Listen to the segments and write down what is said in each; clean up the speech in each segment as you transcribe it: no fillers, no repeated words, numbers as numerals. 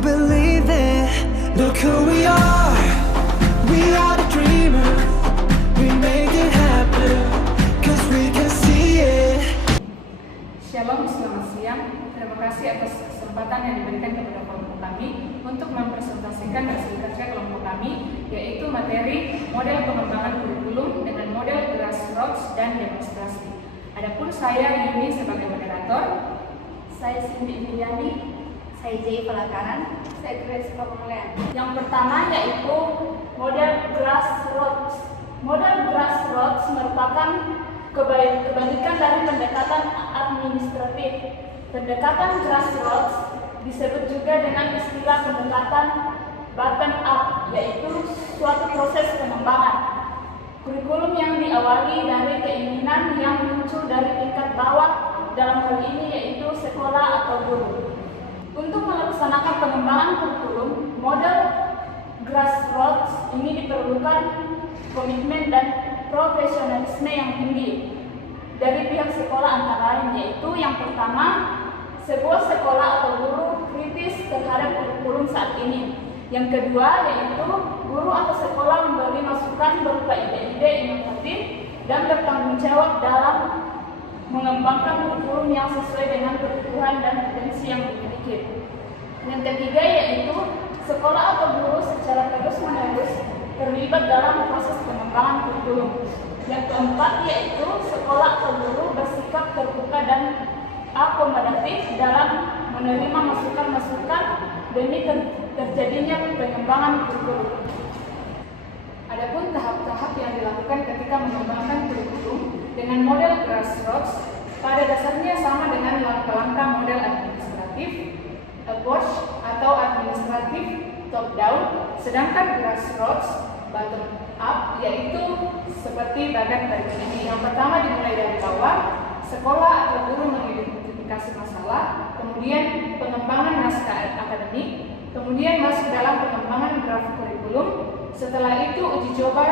believe it. Look who we are the dreamers. We make it happen, cause we can see it. Shalom, selamat siang. Terima kasih atas kesempatan yang diberikan kepada kelompok kami untuk mempresentasikan hasil kerja kelompok kami, yaitu materi model pengembangan kurikulum dengan model grassroots dan demonstrasi. Adapun saya Yuni sebagai moderator, saya Cindy Iriani, saya Jay Pelakaran, saya Grace Pemelean. Yang pertama yaitu model grassroots. Model grassroots merupakan kebalikan dari pendekatan administratif. Pendekatan grassroots disebut juga dengan istilah pendekatan bottom up, yaitu suatu proses pengembangan. Kurikulum yang diawali dari keinginan yang muncul dari tingkat bawah, dalam hal ini yaitu sekolah atau guru. Untuk melaksanakan pengembangan kurikulum, model grassroots ini diperlukan komitmen dan profesionalisme yang tinggi dari pihak sekolah, antara lain yaitu yang pertama, sebuah sekolah atau guru kritis terhadap kurikulum saat ini. Yang kedua yaitu guru atau sekolah memberi masukan berupa ide-ide inovatif dan bertanggung jawab dalam mengembangkan kurikulum yang sesuai dengan kebutuhan dan potensi yang dimiliki. Yang ketiga yaitu sekolah atau guru secara terus-menerus terlibat dalam proses pengembangan kurikulum. Yang keempat yaitu sekolah atau guru bersikap terbuka dan akomodatif dalam menerima masukan-masukan demi terjadinya pengembangan kurikulum. Adapun tahap-tahap yang dilakukan ketika mengembangkan kurikulum dengan model grassroots pada dasarnya sama dengan langkah-langkah model administratif approach atau administratif top down, sedangkan grassroots bottom up yaitu seperti bagan berikut ini. Yang pertama dimulai dari bawah, sekolah atau guru mengidentifikasi masalah, kemudian pengembangan naskah akademik, kemudian masuk dalam pengembangan grafik kurikulum, setelah itu uji coba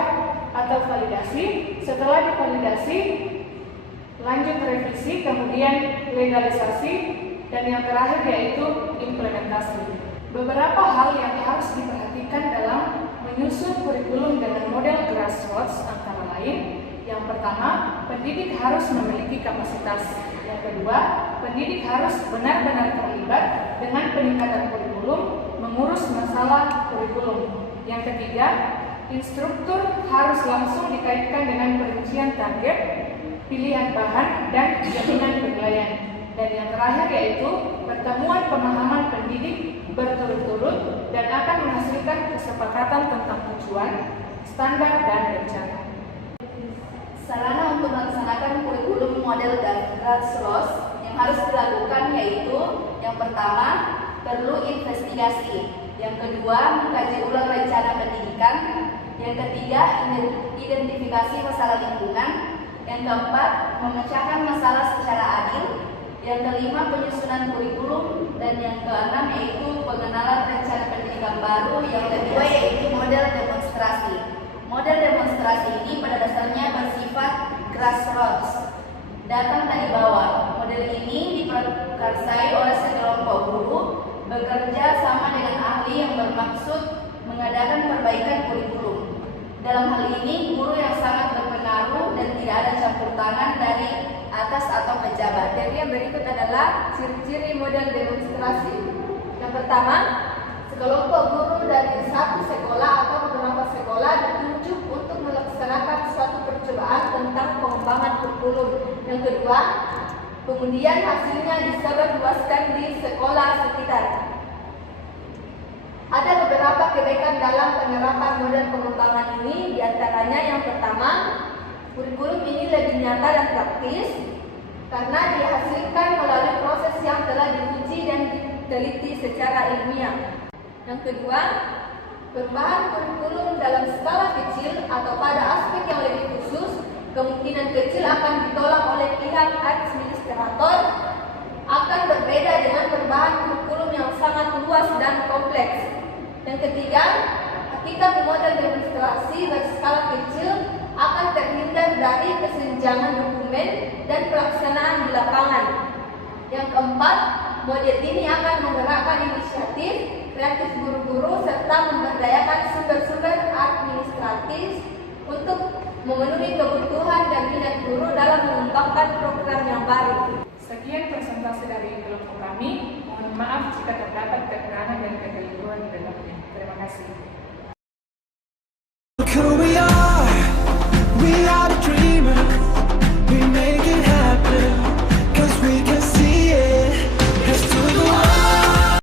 atau validasi, setelah divalidasi lanjut revisi, kemudian legalisasi, dan yang terakhir yaitu implementasi. Beberapa hal yang harus diperhatikan dalam menyusun kurikulum dengan model grassroots antara lain, yang pertama, pendidik harus memiliki kapasitas. Yang kedua, pendidik harus benar-benar terlibat dengan peningkatan kurikulum, mengurus masalah kurikulum. Yang ketiga, instruktur harus langsung dikaitkan dengan perincian target, pilihan bahan, dan jaminan penilaian. Dan yang terakhir yaitu pertemuan pemahaman pendidik berturut-turut dan akan menghasilkan kesepakatan tentang tujuan, standar, dan rencana. Sarana untuk melaksanakan kurikulum model grassroots yang harus dilakukan yaitu yang pertama, perlu investigasi. Yang kedua, mengkaji ulang rencana pendidikan. Yang ketiga, identifikasi masalah lingkungan. Yang keempat, memecahkan masalah secara adil. Yang kelima, penyusunan kurikulum. Dan yang keenam yaitu pengenalan rencana pendidikan baru. Yang kedua yaitu model demonstrasi. Model demonstrasi ini pada dasarnya bersifat grassroots, datang dari bawah. Model ini diprakarsai oleh sekelompok guru bekerja sama dengan ahli yang bermaksud mengadakan perbaikan kurikulum. Dalam hal ini, guru yang sangat berpengaruh dan tidak ada campur tangan dari atas atau pejabat. Jadi yang berikut adalah ciri-ciri model demonstrasi. Yang pertama, sekelompok guru dari satu sekolah atau beberapa sekolah ditunjuk untuk melaksanakan suatu percobaan tentang pengembangan kurikulum. Yang kedua, kemudian hasilnya disebarluaskan di sekolah sekitar. Ada beberapa kebaikan dalam penerapan model pengembangan ini, diantaranya yang pertama, kurikulum ini lebih nyata dan praktis karena dihasilkan melalui proses yang telah diuji dan diteliti secara ilmiah. Yang kedua, perubahan kurikulum dalam skala kecil atau pada aspek yang lebih khusus kemungkinan kecil akan ditolak oleh pihak administrator, akan berbeda dengan perubahan kurikulum yang sangat luas dan kompleks. Yang ketiga, hakikat model demonstrasi berskala kecil akan terhindar dari kesenjangan dokumen dan pelaksanaan di lapangan. Yang keempat, model ini akan menggerakkan inisiatif, kreatif guru-guru serta memberdayakan sumber-sumber administratif untuk memenuhi kebutuhan dan minat guru dalam mengembangkan program yang baru. Sekian presentasi dari kelompok kami. Mohon maaf jika terdapat kekurangan